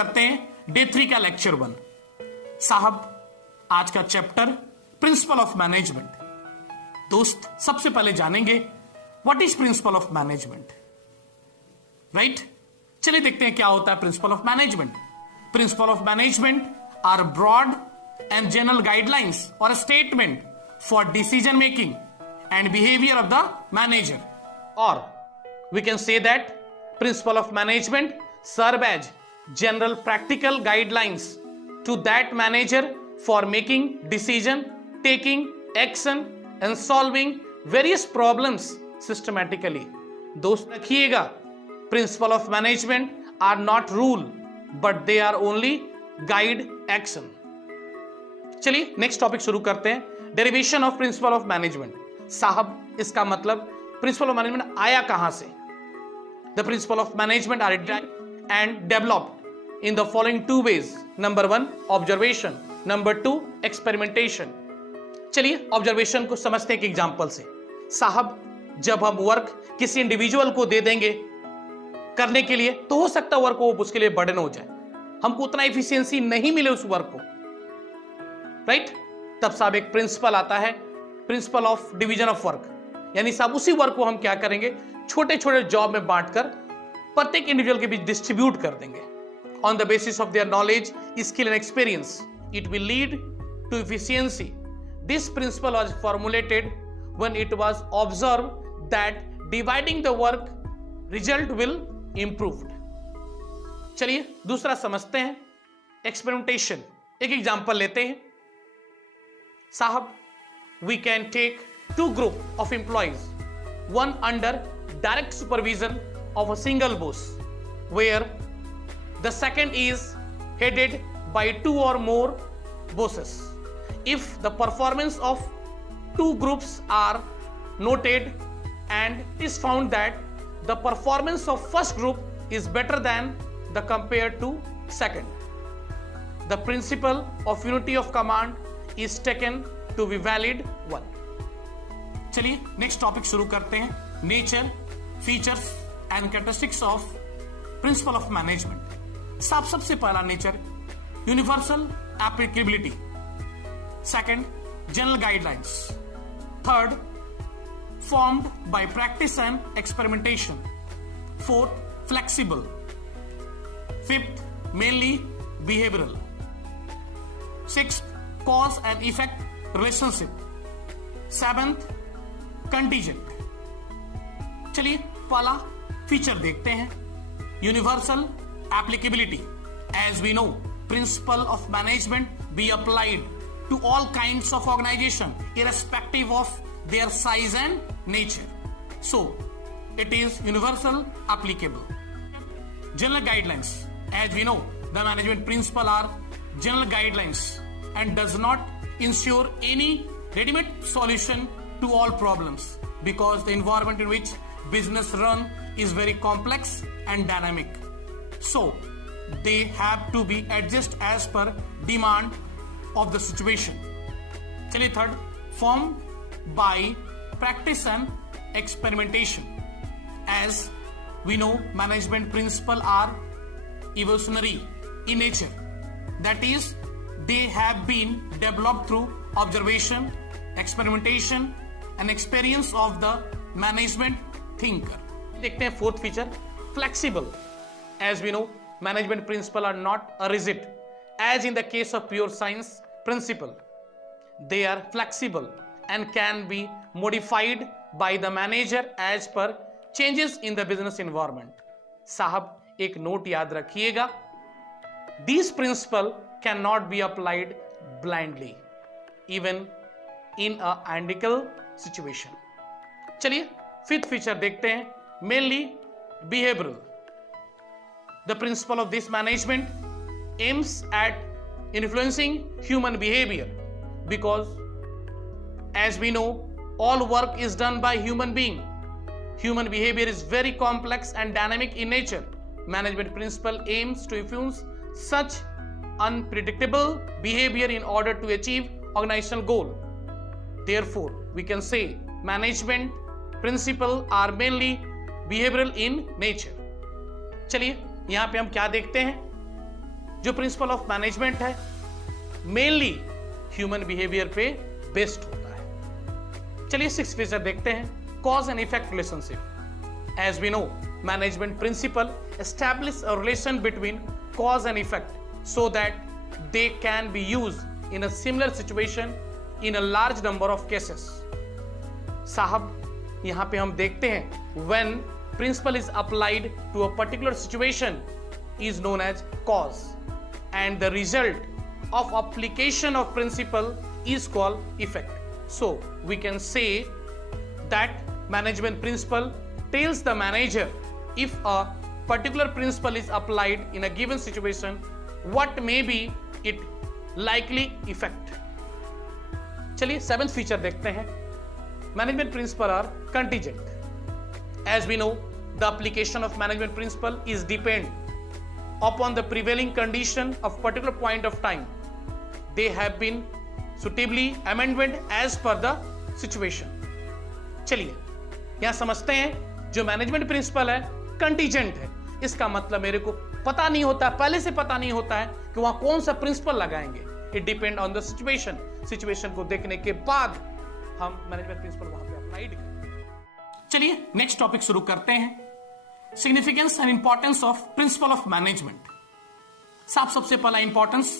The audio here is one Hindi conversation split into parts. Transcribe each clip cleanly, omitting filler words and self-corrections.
करते हैं डे 3 का लेक्चर 1। साहब आज का चैप्टर प्रिंसिपल ऑफ मैनेजमेंट। दोस्त सबसे पहले जानेंगे what is principle of management, right. चलिए देखते हैं क्या होता है principle of management. Principle of management are broad and general guidelines और statement for decision making and behaviour of the manager, और we can say that principle of management serve as general practical guidelines to that manager for making decision, taking action and solving various problems systematically। दोस्त रखिएगा, principle of management are not rule but they are only guide action। चलिए नेक्स्ट टॉपिक शुरू करते हैं, derivation of principle of management. साहब इसका मतलब प्रिंसिपल ऑफ मैनेजमेंट आया कहां से। The principle of management are derived and developed in the following two ways. Number 1 observation, number 2 experimentation। चलिए ऑब्जर्वेशन को समझते हैं एक एग्जांपल से। साहब जब हम वर्क किसी इंडिविजुअल को दे देंगे करने के लिए, तो हो सकता है वर्क को उसके लिए बर्डन हो जाए, हमको उतना एफिशिएंसी नहीं मिले उस वर्क को, राइट। तब साहब एक प्रिंसिपल आता है, principle of division of work, यानी साहब उसी वर्क को हम क्या करेंगे, छोटे छोटे जॉब में बांटकर प्रत्येक इंडिविजुअल के बीच डिस्ट्रीब्यूट कर देंगे। On the basis of their knowledge, skill and experience it will lead to efficiency. This principle was formulated when it was observe that dividing the work result will improved. चलिए दूसरा समझते हैं, एक्सपेरिमेंटेशन। एक एग्जांपल लेते हैं। साहब we can take two group of employees, one under direct supervision of a single boss, where the second is headed by 2 or more bosses. If the performance of two groups are noted and it is found that the performance of first group is better than the compared to second, the principle of unity of command is taken to be valid one। चलिए नेक्स्ट टॉपिक शुरू करते हैं, nature, features and characteristics of principle of management. सबसे पहला nature universal applicability, second general guidelines, third formed by practice and experimentation, fourth flexible, fifth mainly behavioural, sixth cause and effect relationship, seventh contingent. चलिए पहला फीचर देखते हैं, universal applicability. As we know principle of management be applied to all kinds of organisation irrespective of their size and nature, so it is universal applicable. General guidelines, as we know the management principle are general guidelines and does not insure any ready-made solution to all problems, because the environment in which business run is very complex and dynamic, so they have to be adjust as per demand of the situation। चलिए third, formed by practice and experimentation। as we know management principle are evolutionary in nature, that is they have been developed through observation, experimentation and experience of the management thinker। देखते हैं fourth feature, flexible. as we know management principle are not rigid as in the case of pure science principle, they are flexible and can be modified by the manager as per changes in the business environment। साहब एक नोट याद रखिएगा, these principle cannot be applied blindly even in a identical situation। चलिए फिफ्थ फीचर देखते हैं, mainly behavioural. The principle of this management aims at influencing human behaviour, because as we know all work is done by human being. Human behaviour is very complex and dynamic in nature. Management principle aims to influence such unpredictable behavior in order to achieve organizational goal। Therefore we can say management principle are mainly behavioral in nature। चलिए यहां पे हम क्या देखते हैं, जो प्रिंसिपल ऑफ मैनेजमेंट है मेनली ह्यूमन बिहेवियर पे बेस्ड होता है। चलिए 6th फीचर देखते हैं, cause and effect relationship. As we know, management principle establish a relation between cause and effect so that they can be used in a similar situation in a large number of cases. साहब यहां पे हम देखते हैं when principle is applied to a particular situation is known as cause and the result of application of principle is called effect. So we can say that management principle tells the manager if a particular principle is applied in a given situation, what may be its likely effect. चलिए 7th फीचर देखते हैं, management principle are contingent. As we know, the application of management principle is depend upon the prevailing condition of particular point of time. They have been suitably amended as per the situation. चलिए यहां समझते हैं, जो मैनेजमेंट प्रिंसिपल है कंटीजेंट है। इसका मतलब मेरे को पता नहीं होता, पहले से पता नहीं होता है कि वहां कौन सा प्रिंसिपल लगाएंगे। It depend on the situation को देखने के बाद हम मैनेजमेंट प्रिंसिपल वहां पे अप्लाइड करें। चलिए नेक्स्ट टॉपिक शुरू करते हैं, significance and importance of principle of management. साहब सबसे पहला importance,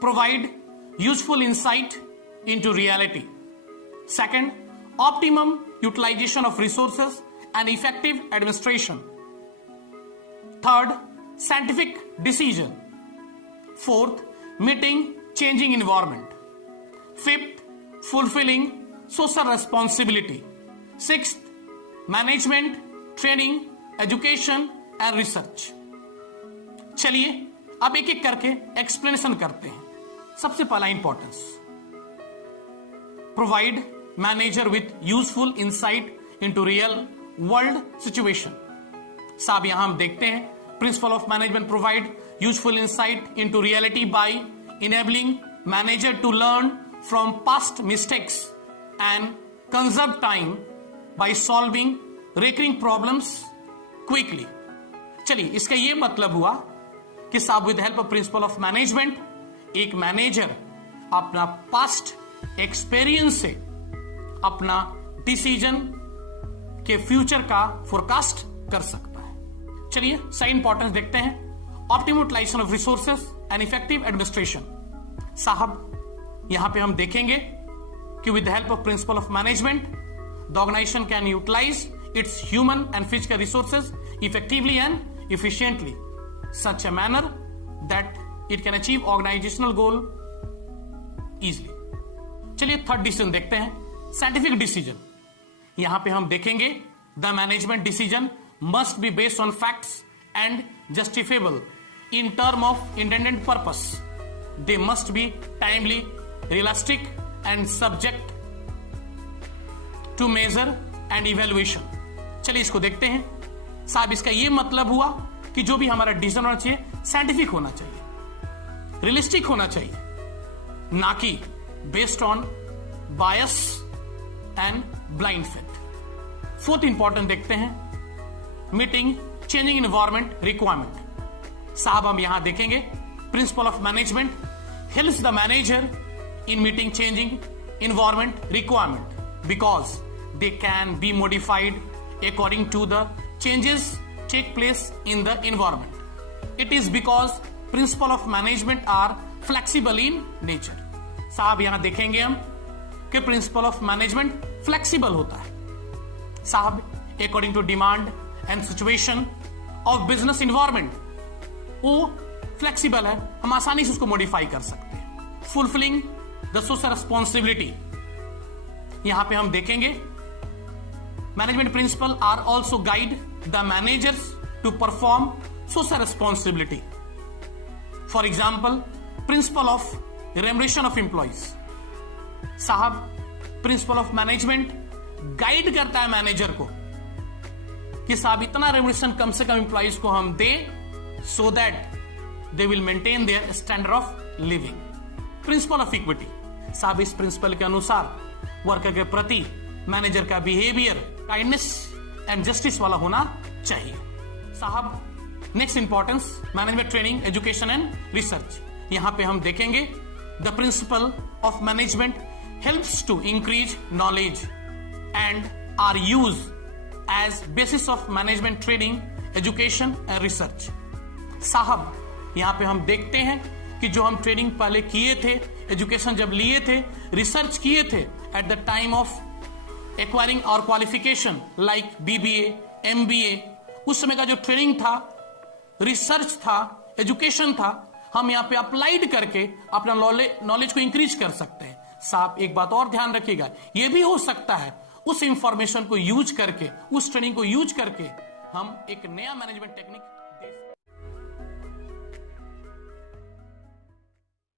provide useful insight into reality. Second, optimum utilisation of resources and effective administration. Third, scientific decision. Fourth, meeting changing environment. Fifth, fulfilling social responsibility. Sixth, management training education and research. चलिए अब एक एक करके एक्सप्लेनेशन करते हैं। सबसे पहला importance, provide manager with useful insight into real world situation. साहब यहां हम देखते हैं, principle of management provide useful insight into reality by enabling manager to learn from past mistakes and conserve time by solving recurring problems quickly. चलिए इसका यह मतलब हुआ कि साहब with help of principle of management एक मैनेजर अपना पास्ट एक्सपीरियंस से अपना डिसीजन के फ्यूचर का फोरकास्ट कर सकता है। चलिए सही इंपॉर्टेंस देखते हैं, optimum utilisation of resources and effective administration. साहब यहां पे हम देखेंगे कि with help of principle of management the organisation can utilise its human and physical resources effectively and efficiently, such a manner that it can achieve organizational goal easily. चलिए थर्ड डिसीजन देखते हैं, साइंटिफिक डिसीजन। यहां पे हम देखेंगे the management decision must be based on facts and justifiable in term of intended purpose. They must be timely, realistic and subject to measure and evaluation. चलिए इसको देखते हैं। साहब इसका यह मतलब हुआ कि जो भी हमारा डिसीजन होना चाहिए साइंटिफिक होना चाहिए, रियलिस्टिक होना चाहिए, ना कि based on bias and blind faith. Fourth important देखते हैं, मीटिंग चेंजिंग एनवायरनमेंट रिक्वायरमेंट। साहब हम यहां देखेंगे principal of management helps the manager in meeting changing environment requirement because they can be modified according to the changes take place in the environment. It is because principle of management are flexible in nature. साहब यहां देखेंगे हम कि प्रिंसिपल ऑफ मैनेजमेंट फ्लेक्सिबल होता है। साहब according to demand and situation of business environment वो फ्लेक्सिबल है, हम आसानी से उसको मॉडिफाई कर सकते हैं। फुलफिलिंग द सोशल रिस्पॉन्सिबिलिटी, यहां पे हम देखेंगे management principle are also guide the managers to perform social responsibility. For example principle of remuneration of employees. साहब प्रिंसिपल ऑफ मैनेजमेंट गाइड करता है मैनेजर को कि साहब इतना रेम्युनरेशन कम से कम एम्प्लॉइज को हम दें सो that they will maintain their standard of living. Principle of equity, साहब इस प्रिंसिपल के अनुसार वर्कर के प्रति मैनेजर का बिहेवियर काइंडनेस एंड जस्टिस वाला होना चाहिए। साहब next importance management training, education and research. यहां पे हम देखेंगे the principle of management helps to increase knowledge and are use as basis of management training, education and research. साहब, यहां पे हम देखते हैं कि जो हम ट्रेनिंग पहले किए थे, एजुकेशन जब लिए थे, रिसर्च किए थे at the time of acquiring और क्वालिफिकेशन लाइक बीबीए, एमबीए, उस समय का जो ट्रेनिंग था, रिसर्च था, एजुकेशन था, हम यहां पे अप्लाइड करके अपना नॉलेज को इंक्रीज कर सकते हैं। साहब, एक बात और ध्यान रखिएगा, यह भी हो सकता है उस इंफॉर्मेशन को यूज करके, उस ट्रेनिंग को यूज करके हम एक नया मैनेजमेंट टेक्निक